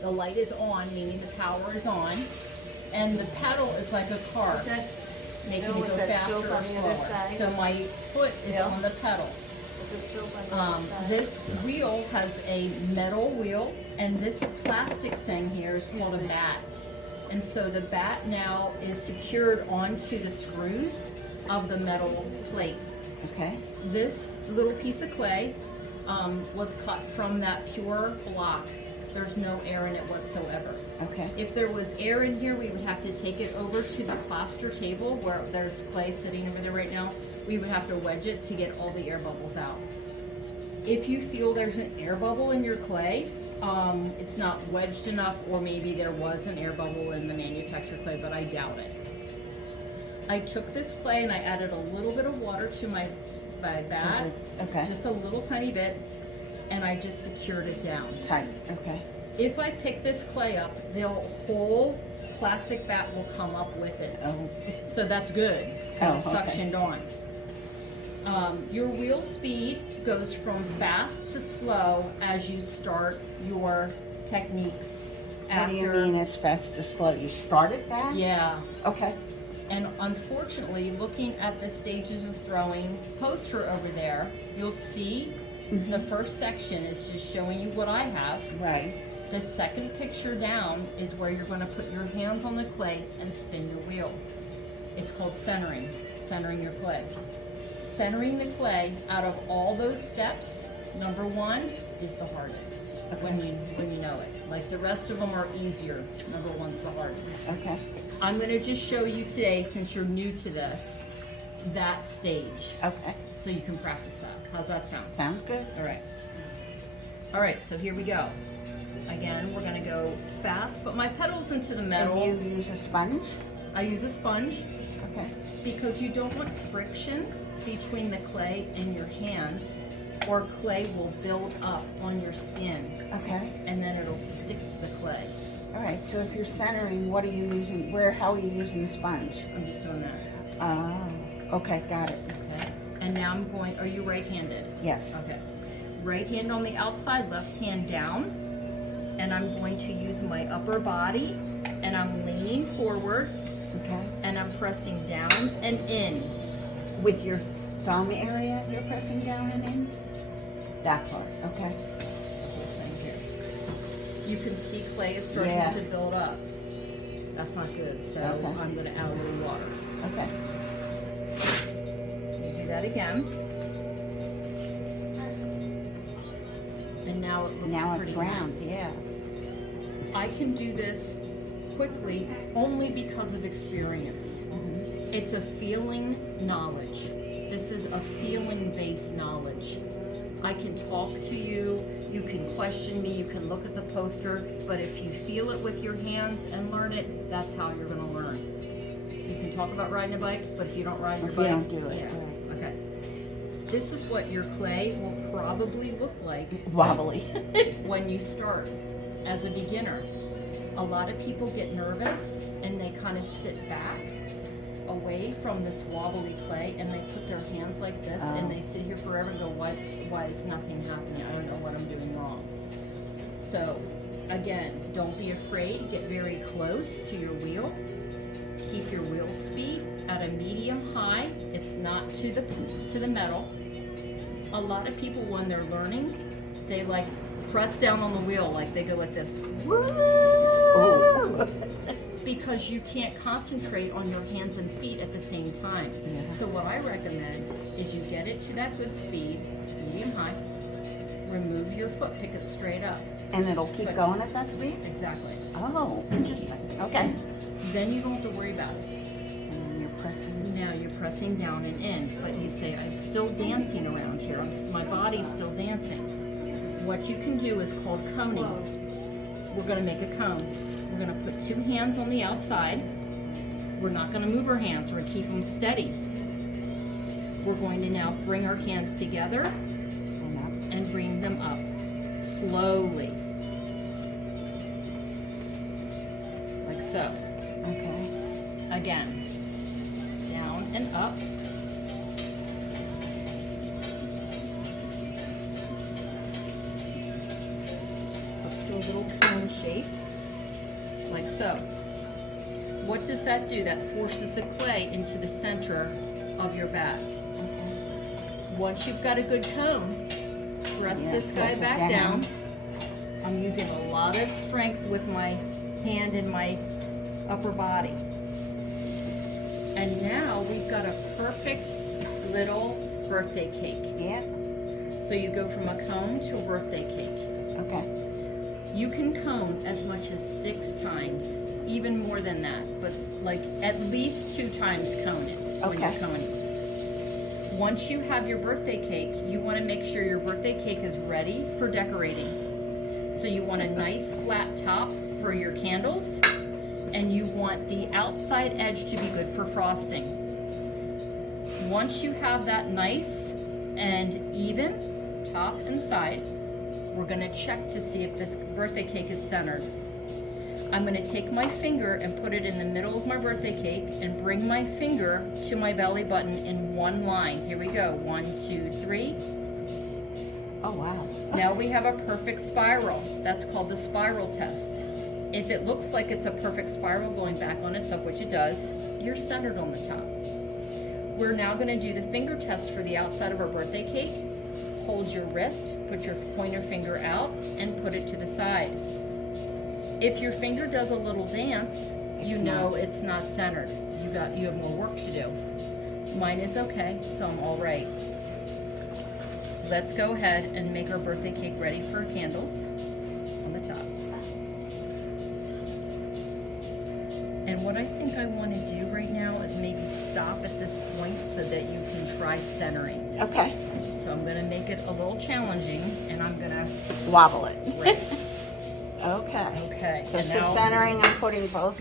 The light is on, meaning the power is on, and the pedal is like a car, making it go faster or slower. So my foot is on the pedal. This wheel has a metal wheel, and this plastic thing here is called a bat. And so the bat now is secured onto the screws of the metal plate. Okay. This little piece of clay was cut from that pure block. There's no air in it whatsoever. Okay. If there was air in here, we would have to take it over to the plaster table where there's clay sitting over there right now. We would have to wedge it to get all the air bubbles out. If you feel there's an air bubble in your clay, it's not wedged enough, or maybe there was an air bubble in the manufactured clay, but I doubt it. I took this clay and I added a little bit of water to my bat, okay, just a little tiny bit, and I just secured it down. Tight, okay. If I pick this clay up, the whole plastic bat will come up with it. Oh. So that's good, because it's okay. suctioned on. Your wheel speed goes from fast to slow as you start your techniques. What do you mean it's fast or slow? You start it fast? Yeah. Okay. And unfortunately, looking at the stages of throwing poster over there, you'll see the first section is just showing you what I have. Right. The second picture down is where you're going to put your hands on the clay and spin your wheel. It's called centering your clay. Centering the clay out of all those steps, number one is the hardest. Okay. When you know it. Like the rest of them are easier. Number one's the hardest. Okay. I'm going to just show you today, since you're new to this, that stage. Okay. So you can practice that. How's that sound? Sounds good. All right. All right, so here we go. Again, we're going to go fast, but my pedal's into the metal. And you use a sponge? I use a sponge. Okay. Because you don't want friction between the clay and your hands, or clay will build up on your skin. Okay. And then it'll stick to the clay. All right, so if you're centering, what are you using? How are you using the sponge? I'm just doing that. Oh, okay, got it. Okay. And now I'm going, are you right-handed? Yes. Okay. Right hand on the outside, left hand down. And I'm going to use my upper body, and I'm leaning forward. Okay. And I'm pressing down and in. With your thumb area, you're pressing down and in? That part, okay. You can see clay is starting to build up. That's not good, so I'm going to add a little water. Okay. You do that again. And now it looks pretty round, nice. yeah. I can do this quickly only because of experience. It's a feeling knowledge. This is a feeling-based knowledge. I can talk to you, you can question me, you can look at the poster, but if you feel it with your hands and learn it, that's how you're going to learn. You can talk about riding a bike, but if you don't ride your bike, you don't do it. Yeah. Okay. This is what your clay will probably look like wobbly when you start as a beginner. A lot of people get nervous and they kind of sit back away from this wobbly clay, and they put their hands like this, and they sit here forever and go, why is nothing happening? I don't know what I'm doing wrong. So again, don't be afraid. Get very close to your wheel. Keep your wheel speed at a medium high. It's not to the metal. A lot of people, when they're learning, they like press down on the wheel, like they go like this. Woo! Because you can't concentrate on your hands and feet at the same time. Yeah. So what I recommend is you get it to that good speed, medium high, remove your foot, pick it straight up. And it'll keep going at that speed? Exactly. Oh, interesting. Okay. Then you don't have to worry about it. And you're pressing. Now you're pressing down and in, but you say, I'm still dancing around here. My body's still dancing. What you can do is called coning. We're going to make a cone. We're going to put two hands on the outside. We're not going to move our hands. We're going to keep them steady. We're going to now bring our hands together and bring them up slowly. Like so. Okay. Again. Down and up. Up to a little cone shape. So, what does that do? That forces the clay into the center of your bat. Once you've got a good cone, press this guy back down. I'm using a lot of strength with my hand and my upper body. And now we've got a perfect little birthday cake. Yep. So you go from a cone to a birthday cake. Okay. You can cone as much as 6 times, even more than that, but like at least 2 times cone it when you're coning. Once you have your birthday cake, you want to make sure your birthday cake is ready for decorating. So you want a nice flat top for your candles, and you want the outside edge to be good for frosting. Once you have that nice and even top and side, we're going to check to see if this birthday cake is centered. I'm going to take my finger and put it in the middle of my birthday cake and bring my finger to my belly button in one line. Here we go. 1, 2, 3. Oh, wow. Now we have a perfect spiral. That's called the spiral test. If it looks like it's a perfect spiral going back on itself, which it does, you're centered on the top. We're now going to do the finger test for the outside of our birthday cake. Hold your wrist, put your pointer finger out, and put it to the side. If your finger does a little dance, you know it's not centered. You have more work to do. Mine is okay, so I'm all right. Let's go ahead and make our birthday cake ready for candles on the top. And what I think I want to do right now is maybe stop at this point so that you can try centering. Okay. So I'm going to make it a little challenging, and I'm going to wobble it. Right. Okay. Okay. So and for now, centering, I'm putting both